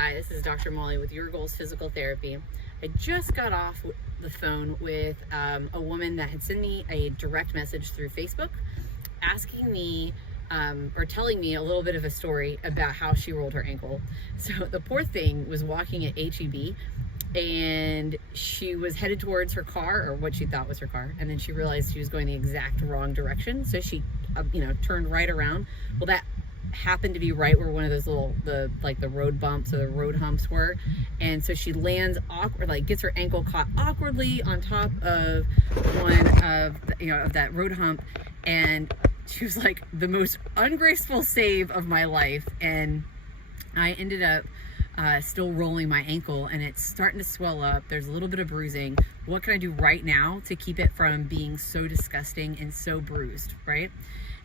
Hi, this is Dr. Molly with Your Goals Physical Therapy. I just got off the phone with a woman that had sent me a direct message through Facebook asking me or telling me a little bit of a story about how she rolled her ankle. So the poor thing was walking at HEB and she was headed towards her car, or what she thought was her car, and then she realized she was going the exact wrong direction. So she turned right around. Well, that happened to be right where one of those little the road bumps or the road humps were, and so she lands awkward, gets her ankle caught awkwardly on top of one of of that road hump, and she was like, the most ungraceful save of my life. And I ended up still rolling my ankle, and it's starting to swell up. There's a little bit of bruising. What can I do right now to keep it from being so disgusting and so bruised, right?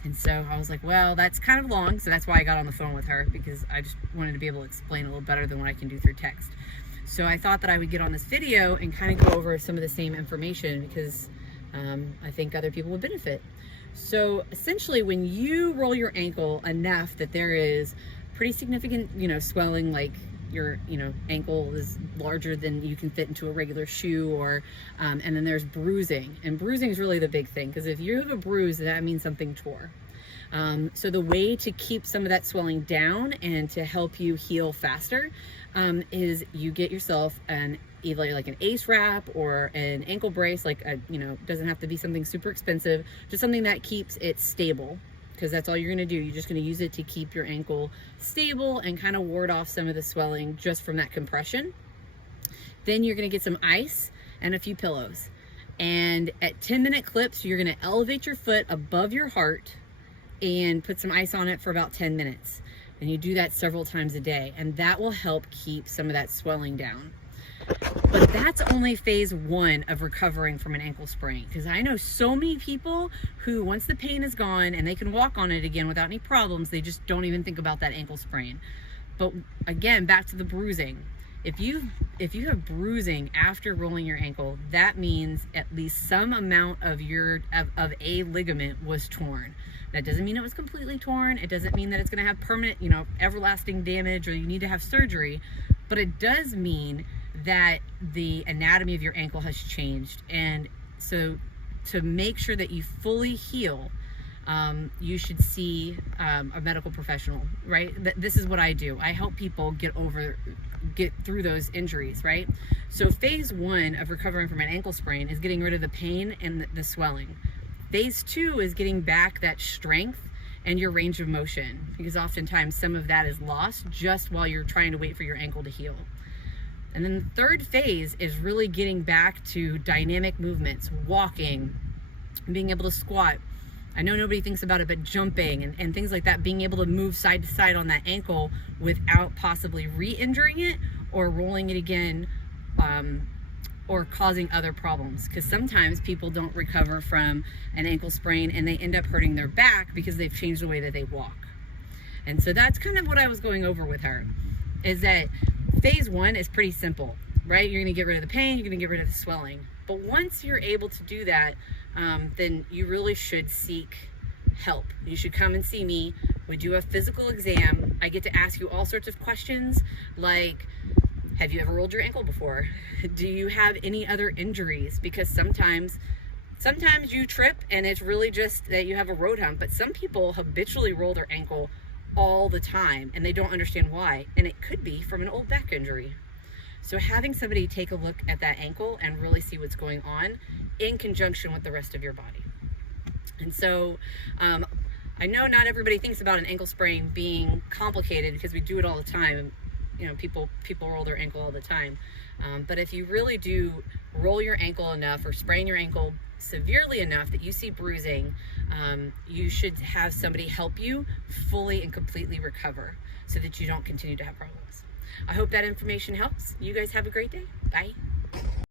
And so I was like, well, that's kind of long. So that's why I got on the phone with her, because I just wanted to be able to explain a little better than what I can do through text. So I thought that I would get on this video and kind of go over some of the same information, because I think other people would benefit. So essentially, when you roll your ankle enough that there is pretty significant, swelling, like your ankle is larger than you can fit into a regular shoe, or and then there's bruising, and bruising is really the big thing, because if you have a bruise, that means something tore. So the way to keep some of that swelling down and to help you heal faster is you get yourself either like an ACE wrap or an ankle brace, doesn't have to be something super expensive, just something that keeps it stable, because that's all you're going to do. You're just going to use it to keep your ankle stable and kind of ward off some of the swelling just from that compression. Then you're going to get some ice and a few pillows. And at 10-minute clips, you're going to elevate your foot above your heart and put some ice on it for about 10 minutes. And you do that several times a day, and that will help keep some of that swelling down. But that's only phase one of recovering from an ankle sprain, because I know so many people who, once the pain is gone and they can walk on it again without any problems, they just don't even think about that ankle sprain. But again, back to the bruising. If you have bruising after rolling your ankle, that means at least some amount of a ligament was torn. That doesn't mean it was completely torn. It doesn't mean that it's going to have permanent, everlasting damage, or you need to have surgery. But it does mean that the anatomy of your ankle has changed. And so to make sure that you fully heal, you should see a medical professional, right? This is what I do. I help people get through those injuries, right? So phase one of recovering from an ankle sprain is getting rid of the pain and the swelling. Phase two is getting back that strength and your range of motion, because oftentimes some of that is lost just while you're trying to wait for your ankle to heal. And then the third phase is really getting back to dynamic movements, walking, being able to squat. I know nobody thinks about it, but jumping and things like that, being able to move side to side on that ankle without possibly re-injuring it or rolling it again, or causing other problems. Because sometimes people don't recover from an ankle sprain and they end up hurting their back because they've changed the way that they walk. And so that's kind of what I was going over with her, is that phase one is pretty simple, right? You're going to get rid of the pain, you're going to get rid of the swelling. But once you're able to do that, then you really should seek help. You should come and see me. We do a physical exam. I get to ask you all sorts of questions, like, have you ever rolled your ankle before? Do you have any other injuries? Because sometimes you trip and it's really just that you have a road hump, but some people habitually roll their ankle all the time and they don't understand why, and it could be from an old back injury. So having somebody take a look at that ankle and really see what's going on in conjunction with the rest of your body. And so I know not everybody thinks about an ankle sprain being complicated, because we do it all the time. People roll their ankle all the time. But if you really do roll your ankle enough or sprain your ankle severely enough that you see bruising, you should have somebody help you fully and completely recover so that you don't continue to have problems. I hope that information helps. You guys have a great day. Bye.